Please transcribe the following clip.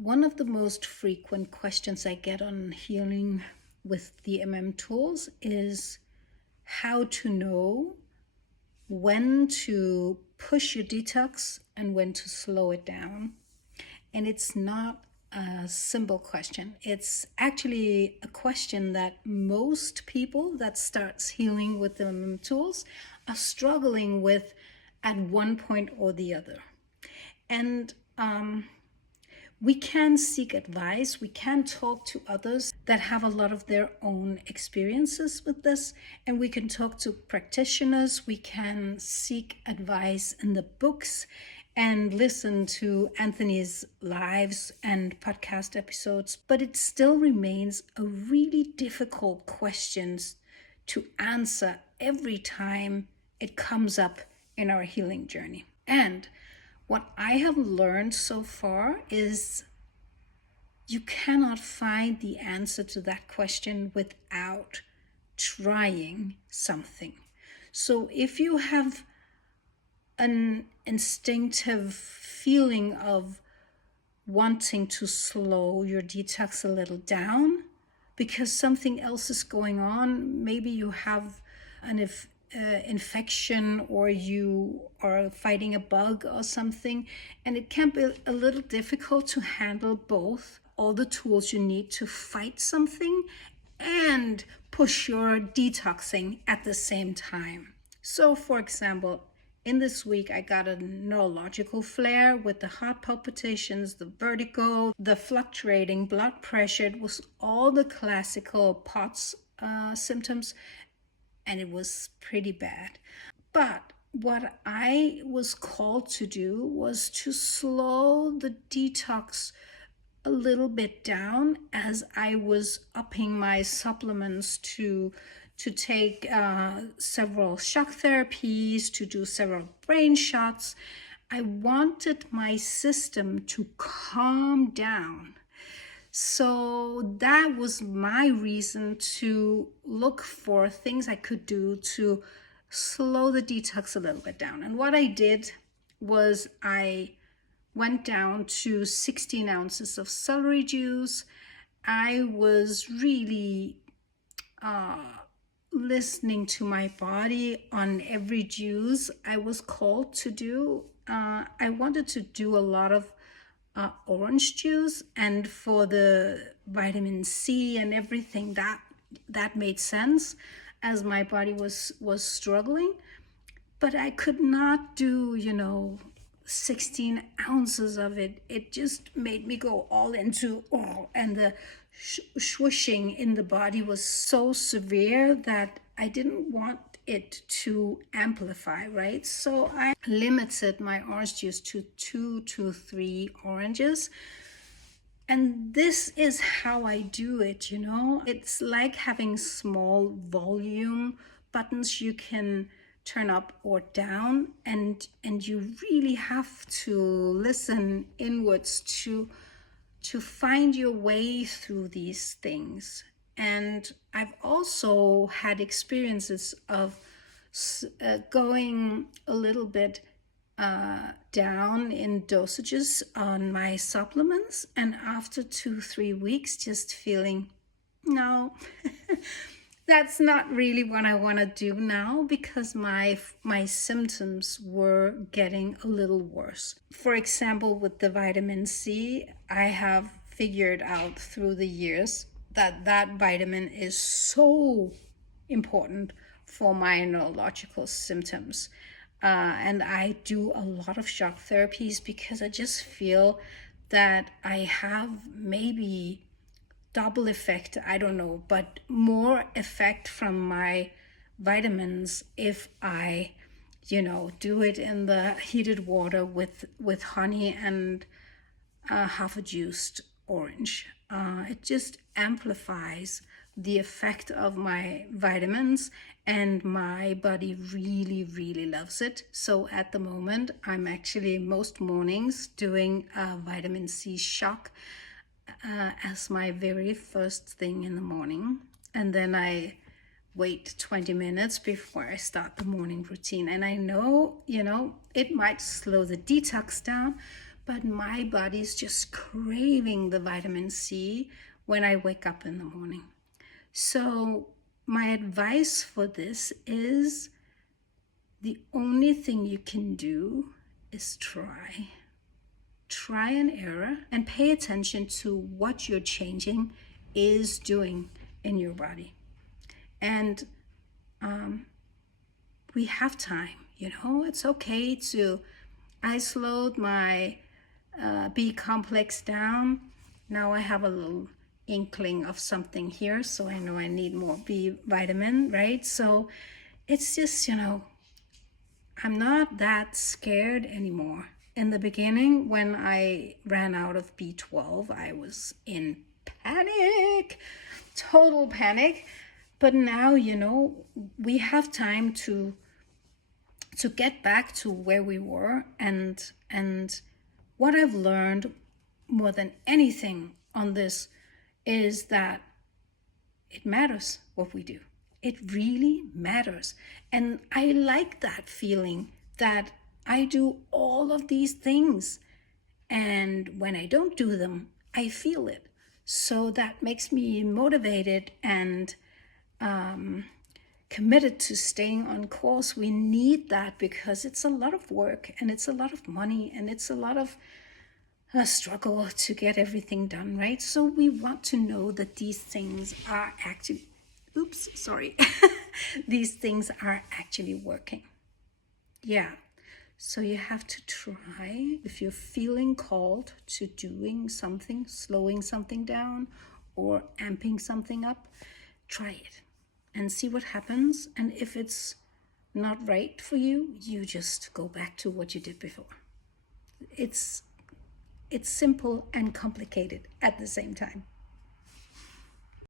One of the most frequent questions I get on healing with the tools is how to know when to push your detox and when to slow it down. And it's not a simple question. It's actually a question that most people that starts healing with the tools are struggling with at one point or the other. And we can seek advice. We can talk to others that have a lot of their own experiences with this, and we can talk to practitioners. We can seek advice in the books and listen to Anthony's lives and podcast episodes, but it still remains a really difficult question to answer every time it comes up in our healing journey. And what I have learned so far is you cannot find the answer to that question without trying something. So if you have an instinctive feeling of wanting to slow your detox a little down because something else is going on, maybe you have an infection or you are fighting a bug or something, and it can be a little difficult to handle both, all the tools you need to fight something and push your detoxing at the same time. So for example, in this week, I got a neurological flare with the heart palpitations, the vertigo, the fluctuating blood pressure. It was all the classical POTS symptoms, and it was pretty bad. But what I was called to do was to slow the detox a little bit down as I was upping my supplements to take several shock therapies, to do several brain shots. I wanted my system to calm down. So that was my reason to look for things I could do to slow the detox a little bit down. And what I did was I went down to 16 ounces of celery juice. I was really listening to my body on every juice I was called to do. I wanted to do a lot of orange juice, and for the vitamin C and everything, that made sense as my body was struggling. But I could not do 16 ounces of it. It just made me go all into and the swooshing in the body was so severe that I didn't want it to amplify, right? So I limited my orange juice to 2 to 3 oranges. And this is how I do it, It's like having small volume buttons you can turn up or down, and you really have to listen inwards to find your way through these things. And I've also had experiences of going a little bit down in dosages on my supplements, and after 2-3 weeks just feeling, no, that's not really what I want to do now, because my symptoms were getting a little worse. For example, with the vitamin C, I have figured out through the years that vitamin is so important for my neurological symptoms. And I do a lot of shock therapies because I just feel that I have maybe double effect, I don't know, but more effect from my vitamins if I, do it in the heated water with honey and half a juiced orange. It just amplifies the effect of my vitamins, and my body really, really loves it. So at the moment, I'm actually most mornings doing a vitamin C shock as my very first thing in the morning. And then I wait 20 minutes before I start the morning routine. And I know, it might slow the detox down, but my body's just craving the vitamin C when I wake up in the morning. So my advice for this is the only thing you can do is try. Try and error and pay attention to what you're changing is doing in your body. And we have time, it's okay to isolate my B complex down. Now I have a little inkling of something here, so I know I need more B vitamin, right? So it's just, I'm not that scared anymore. In the beginning, when I ran out of B12, I was in panic, total panic. But now, we have time to get back to where we were. And what I've learned more than anything on this is that it matters what we do. It really matters. And I like that feeling that I do all of these things. And when I don't do them, I feel it. So that makes me motivated and committed to staying on course. We need that because it's a lot of work and it's a lot of money and it's a lot of a struggle to get everything done, right? So we want to know that these things are actually, these things are actually working. Yeah. So you have to try. If you're feeling called to doing something, slowing something down or amping something up, try it and see what happens. And if it's not right for you, you just go back to what you did before. It's simple and complicated at the same time.